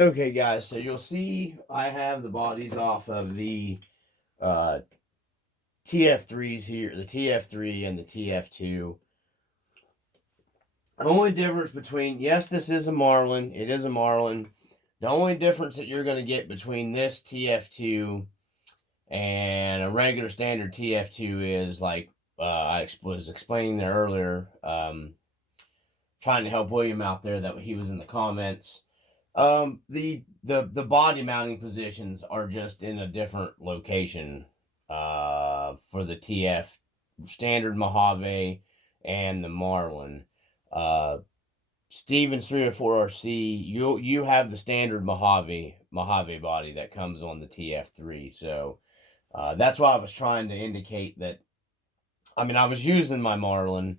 Okay, guys, so you'll see I have the bodies off of the uh, TF3s here, the Tf3 and the Tf2. The only difference between, yes, this is a Marlin. It is a Marlin. The only difference that you're going to get between this Tf2 and a regular standard Tf2 is like I was explaining there earlier, trying to help William out there that he was in the comments. The body mounting positions are just in a different location for the TF standard Mojave and the Marlin. Uh, Stevens 304 RC, you have the standard Mojave body that comes on the TF3. So that's why I was trying to indicate that. I mean, I was using my Marlin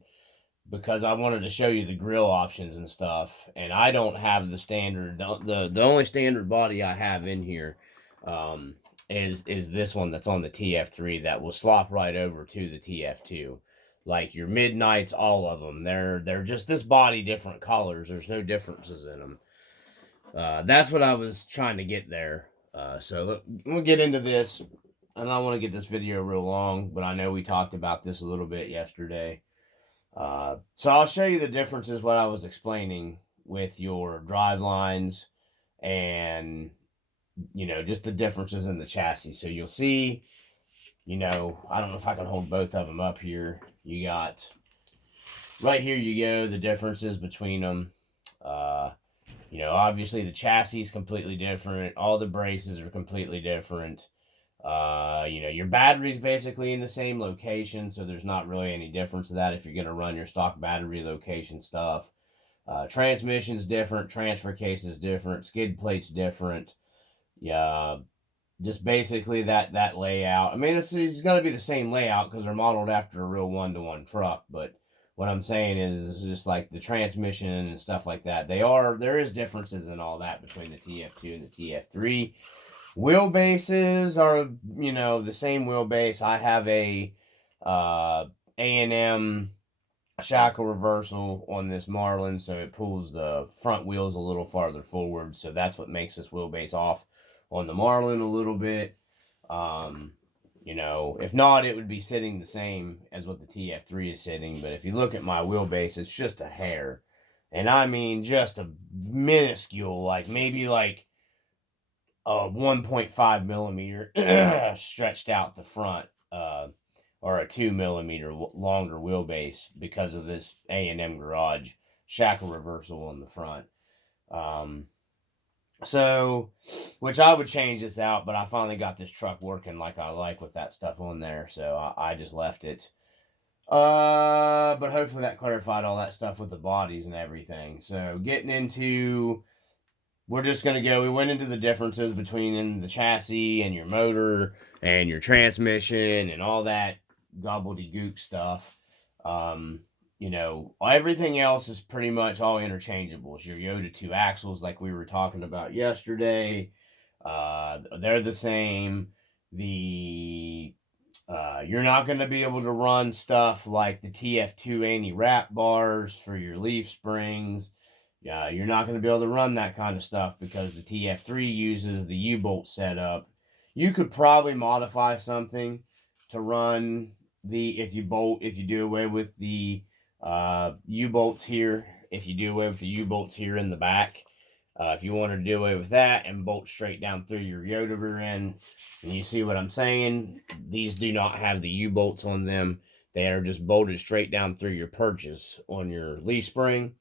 because I wanted to show you the grill options and stuff, and I don't have the standard. The only standard body I have in here is this one that's on the TF3 that will slop right over to the TF2. Like your Midnights, all of them, they're just this body, different colors. There's no differences in them. That's what I was trying to get there. So we'll get into this. I don't want to get this video real long, but I know we talked about this a little bit yesterday. So I'll show you the differences, what I was explaining with your drive lines and, just the differences in the chassis. So you'll see, I don't know if I can hold both of them up here. You got, right here you go, the differences between them. Obviously the chassis is completely different. All the braces are completely different. Your battery's basically in the same location, so there's not really any difference to that if you're going to run your stock battery location stuff. Transmission's different, transfer case is different, skid plate's different. Yeah, just basically that layout. I mean, it's going to be the same layout because they're modeled after a real one-to-one truck, but what I'm saying is just like the transmission and stuff like that. There is differences in all that between the TF2 and the TF3. Wheelbases are, the same wheelbase. I have a A&M shackle reversal on this Marlin, so it pulls the front wheels a little farther forward. So that's what makes this wheelbase off on the Marlin a little bit. If not, it would be sitting the same as what the TF3 is sitting. But if you look at my wheelbase, it's just a hair. And I mean just a minuscule, like maybe like a 1.5 millimeter stretched out the front, or a 2 millimeter longer wheelbase because of this A&M garage shackle reversal on the front. So, which I would change this out, but I finally got this truck working like I like with that stuff on there, so I just left it. But hopefully that clarified all that stuff with the bodies and everything. So getting into, we're just going to go, we went into the differences between the chassis and your motor and your transmission and all that gobbledygook stuff. Everything else is pretty much all interchangeables. Your Yoda 2 axles, like we were talking about yesterday, they're the same. You're not going to be able to run stuff like the TF2 anti-wrap bars for your leaf springs. You're not going to be able to run that kind of stuff because the TF3 uses the U-bolt setup. You could probably modify something to run if you do away with the U-bolts here, if you do away with the U-bolts here in the back, if you want to do away with that and bolt straight down through your Yoda rear end, and you see what I'm saying, these do not have the U-bolts on them. They are just bolted straight down through your purchase on your leaf spring.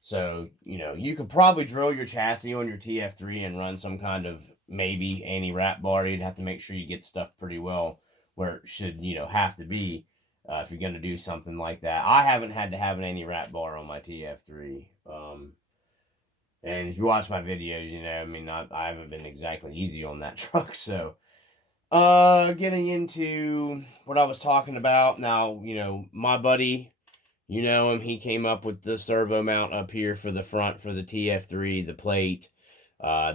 So, you could probably drill your chassis on your TF3 and run some kind of maybe anti-wrap bar. You'd have to make sure you get stuff pretty well where it should, have to be if you're going to do something like that. I haven't had to have an anti-wrap bar on my TF3. And if you watch my videos, I haven't been exactly easy on that truck. So, getting into what I was talking about now, my buddy, him, he came up with the servo mount up here for the front for the TF3, the plate.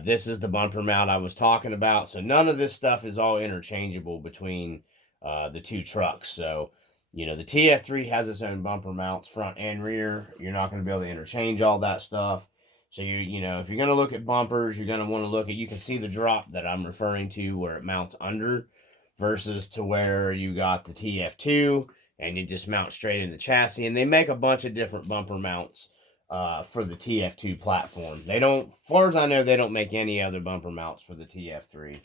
This is the bumper mount I was talking about. So none of this stuff is all interchangeable between the two trucks. So, the TF3 has its own bumper mounts, front and rear. You're not going to be able to interchange all that stuff. So you know, if you're going to look at bumpers, you're going to want to look at, you can see the drop that I'm referring to where it mounts under versus to where you got the TF2 and you just mount straight in the chassis. And they make a bunch of different bumper mounts for the TF2 platform. They don't, as far as I know, they don't make any other bumper mounts for the TF3.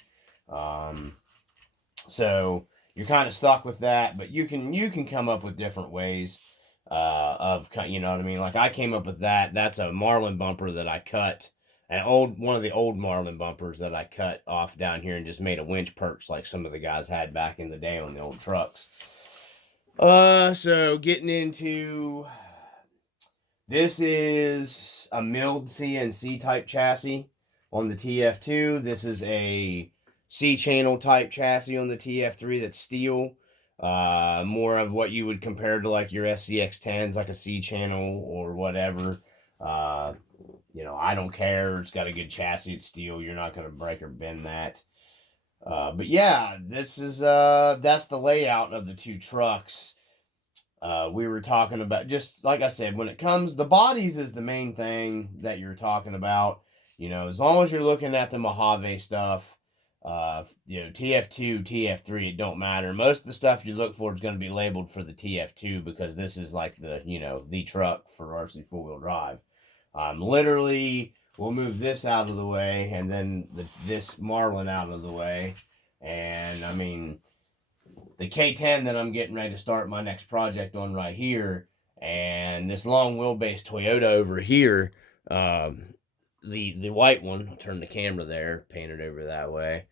So you're kind of stuck with that, but you can come up with different ways of, you know what I mean? Like I came up with that. That's a Marlin bumper that I cut, one of the old Marlin bumpers that I cut off down here and just made a winch perch like some of the guys had back in the day on the old trucks. So getting into, this is a milled CNC type chassis on the TF2. This is a C-channel type chassis on the TF3 that's steel. More of what you would compare to like your SCX10s, like a C-channel or whatever. You know, I don't care. It's got a good chassis. It's steel. You're not going to break or bend that. But yeah, this is, that's the layout of the two trucks. We were talking about, just like I said, when it comes, the bodies is the main thing that you're talking about. You know, as long as you're looking at the Mojave stuff, you know, TF2, TF3, it don't matter. Most of the stuff you look for is going to be labeled for the TF2 because this is like the, you know, the truck for RC four-wheel drive. Literally, we'll move this out of the way and then this Marlin out of the way. And, I mean, the K10 that I'm getting ready to start my next project on right here, and this long wheelbase Toyota over here, the white one, I'll turn the camera there, painted over that way.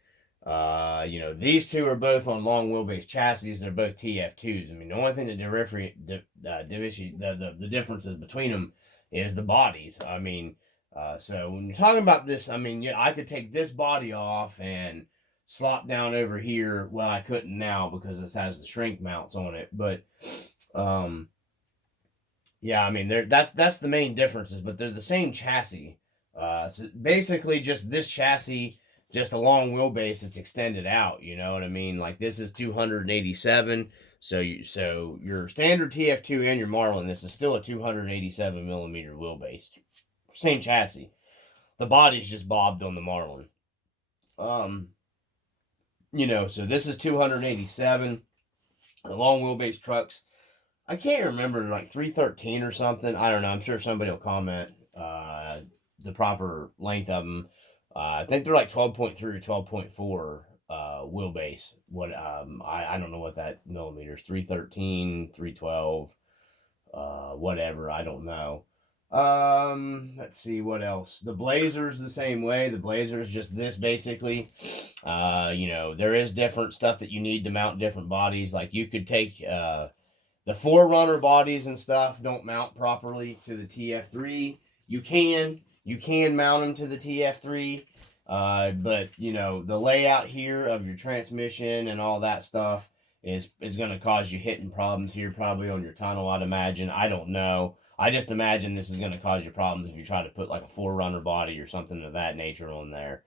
You know, these two are both on long wheelbase chassis. They're both TF2s. I mean, the only thing that the differences between them is the bodies. I mean, so when you're talking about this, I mean, yeah, I could take this body off and slop down over here. Well, I couldn't now because this has the shrink mounts on it. But, yeah, I mean, that's the main differences, but they're the same chassis. So basically just this chassis, just a long wheelbase, it's extended out, you know what I mean? Like this is 287, so your standard TF2 and your Marlin, this is still a 287 millimeter wheelbase. Same chassis. The body's just bobbed on the Marlin. You know, so this is 287. The long wheelbase trucks, I can't remember, like 313 or something. I don't know. I'm sure somebody will comment the proper length of them. I think they're like 12.3 or 12.4 wheelbase. What I don't know what that millimeters. 313, 312, whatever. I don't know. Let's see what else. The Blazer's the same way. The Blazer's just this basically. You know, there is different stuff that you need to mount different bodies. Like you could take the Forerunner bodies and stuff don't mount properly to the TF3. You can mount them to the TF3, but you know the layout here of your transmission and all that stuff is going to cause you hitting problems here, probably on your tunnel. I'd imagine. I don't know. I just imagine this is going to cause you problems if you try to put like a Forerunner body or something of that nature on there.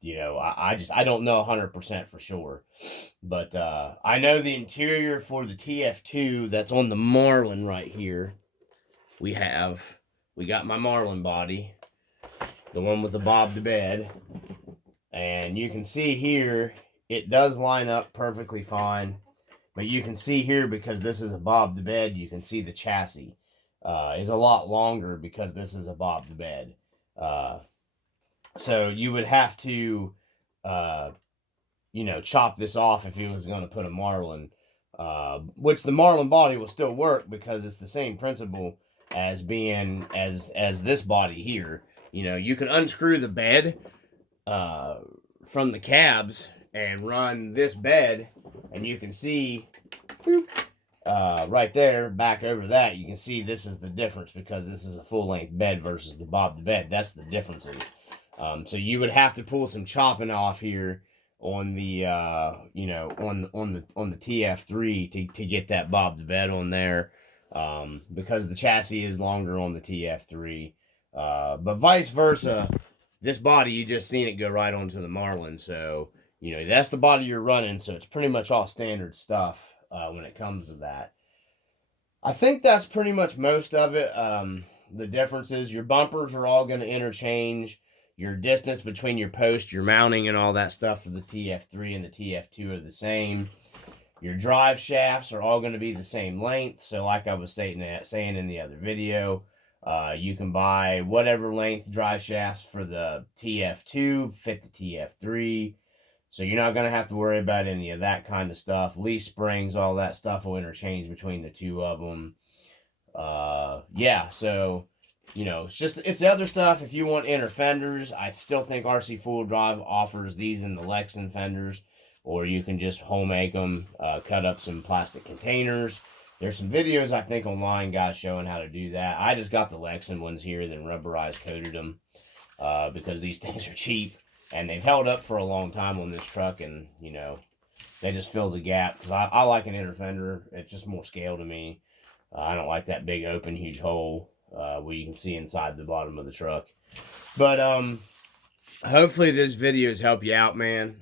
You know, I don't know 100% for sure, but I know the interior for the TF2 that's on the Marlin right here. We got my Marlin body, the one with the bob to bed, and you can see here it does line up perfectly fine. But you can see here, because this is a bob to bed, you can see the chassis is a lot longer because this is a bob to bed. So you would have to, you know, chop this off if you was going to put a Marlin, which the Marlin body will still work because it's the same principle as being as this body here. You know, you can unscrew the bed from the cabs and run this bed, and you can see right there, back over that, you can see this is the difference because this is a full-length bed versus the bob to bed. That's the differences. So you would have to pull some chopping off here on the you know, on the TF3 to get that bob to bed on there, because the chassis is longer on the TF3, but vice versa, this body, you just seen it go right onto the Marlin. So you know, that's the body you're running, so it's pretty much all standard stuff when it comes to that. I think that's pretty much most of it. the differences, your bumpers are all going to interchange. Your distance between your post, your mounting, and all that stuff for the Tf3 and the Tf2 are the same. Your drive shafts are all going to be the same length. So like I was saying in the other video, you can buy whatever length drive shafts for the Tf2 fit the Tf3. So you're not going to have to worry about any of that kind of stuff. Leaf springs, all that stuff will interchange between the two of them. Yeah, so, you know, it's the other stuff. If you want inner fenders, I still think RC Full Drive offers these in the Lexan fenders. Or you can just home make them, cut up some plastic containers. There's some videos, I think, online, guys, showing how to do that. I just got the Lexan ones here, then rubberized coated them because these things are cheap. And they've held up for a long time on this truck, and, you know, they just fill the gap. Because I like an inner fender. It's just more scale to me. I don't like that big open, huge hole where you can see inside the bottom of the truck. But hopefully this videos help you out, man.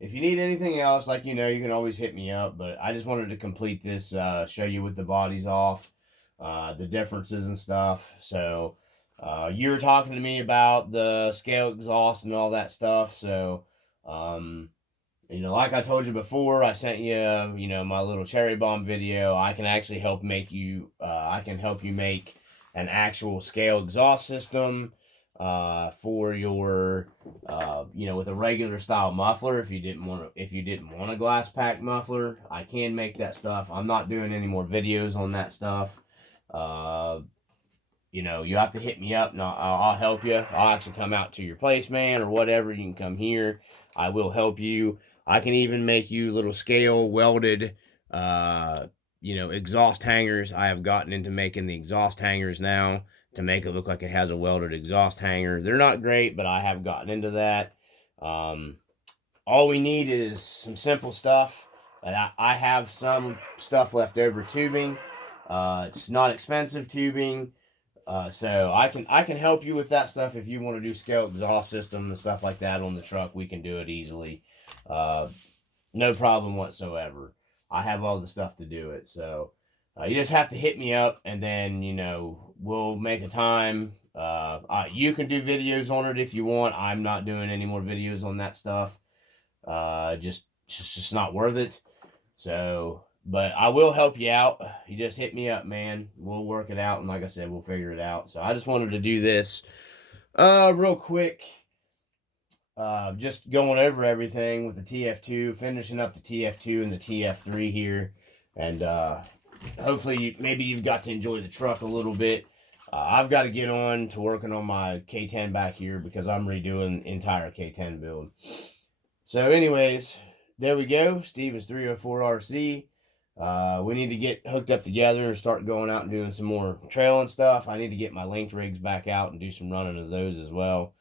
If you need anything else, like, you know, you can always hit me up. But I just wanted to complete this, show you with the bodies off, the differences and stuff. So, you were talking to me about the scale exhaust and all that stuff. So, you know, like I told you before, I sent you, you know, my little cherry bomb video. I can actually help make you, I can help you make an actual scale exhaust system. For your, you know, with a regular style muffler, if you didn't want a glass pack muffler, I can make that stuff. I'm not doing any more videos on that stuff. You know, you have to hit me up and I'll help you. I'll actually come out to your place, man, or whatever. You can come here. I will help you. I can even make you little scale welded, you know, exhaust hangers. I have gotten into making the exhaust hangers now, to make it look like it has a welded exhaust hanger. They're not great, but I have gotten into that. All we need is some simple stuff. I have some stuff left over tubing. It's not expensive tubing. So I can help you with that stuff. If you want to do scale exhaust system and stuff like that on the truck, we can do it easily. No problem whatsoever. I have all the stuff to do it. So you just have to hit me up, and then, you know, we'll make a time. You can do videos on it if you want. I'm not doing any more videos on that stuff. It's just not worth it. So, but I will help you out. You just hit me up, man. We'll work it out, and like I said, we'll figure it out. So I just wanted to do this real quick. Just going over everything with the TF2, finishing up the TF2 and the TF3 here. And hopefully maybe you've got to enjoy the truck a little bit. I've got to get on to working on my K10 back here because I'm redoing the entire K10 build. So anyways, there we go. Stevens 304 RC. We need to get hooked up together and start going out and doing some more trailing stuff. I need to get my linked rigs back out and do some running of those as well.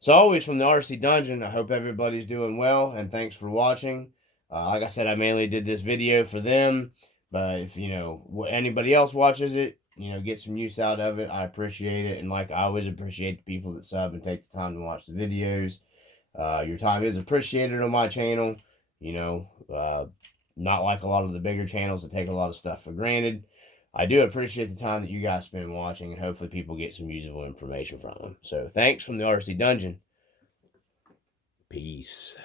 So always from the RC Dungeon, I hope everybody's doing well, and thanks for watching. Like I said, I mainly did this video for them, but if, you know, anybody else watches it, you know, get some use out of it, I appreciate it. And like I always appreciate the people that sub and take the time to watch the videos. Your time is appreciated on my channel. You know, not like a lot of the bigger channels that take a lot of stuff for granted. I do appreciate the time that you guys spend watching, and hopefully people get some usable information from them. So thanks from the RC Dungeon. Peace.